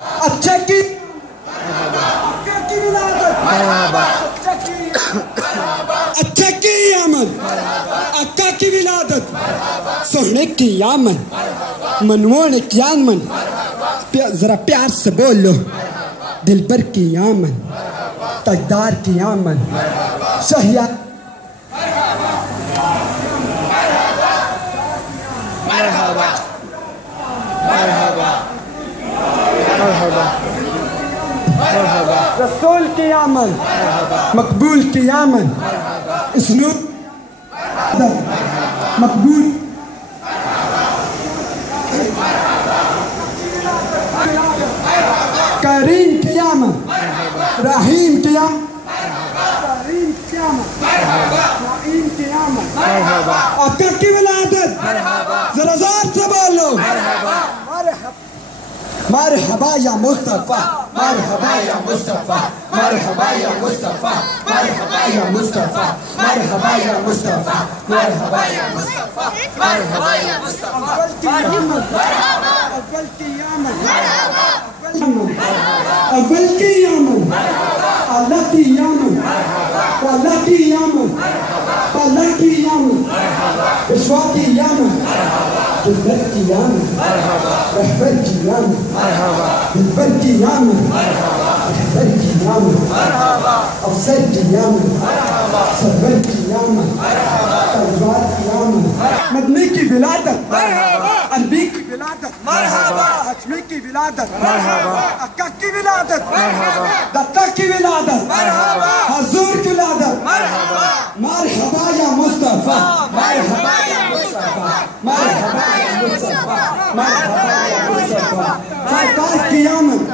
اچھے کی اچھے کی آمد اکا کی ولادت سوہنے کی آمد منونے کی آمد ذرا پیار سے بولو دلبر کی آمد تاجدار کی آمد شہیار مرحبا مرحبا مرحبا مرحبا رسول کی آمد مقبول کی آمد اسلوب مقبول کریم کی آمد رحیم کی آمد کریم کی آمد رحیم کی آمد آقا کی ولادت ذرا زور سے بولو مرحبا یا مصطفیٰ مرحبا یا مصطفیٰ مرحبا یا مصطفیٰ مرحبا یا مصطفیٰ مرحبا یا مصطفیٰ مرحبا یا مصطفیٰ مرحبا یا مصطفیٰ اول کی آمد اول کی آمد اللہ کی آمد اللہ کی آمد اللہ کی آمد اشوا کی آمد دلبر کی آمد رہبر کی آمد دلبر کی آمد رہبر کی آمد افسر کی آمد سرور کی آمد تاجدار کی آمد مدنی کی ولادت عربی کی ولادت حشمی کی ولادت اکا کی ولادت دتا کی ولادت حضور کی ولادت مرحبا یا مصطفیٰ مرحبا یا مصطفیٰ مرحبا یا مصطفیٰ مرحبا یا مصطفیٰ سرکار کی آمد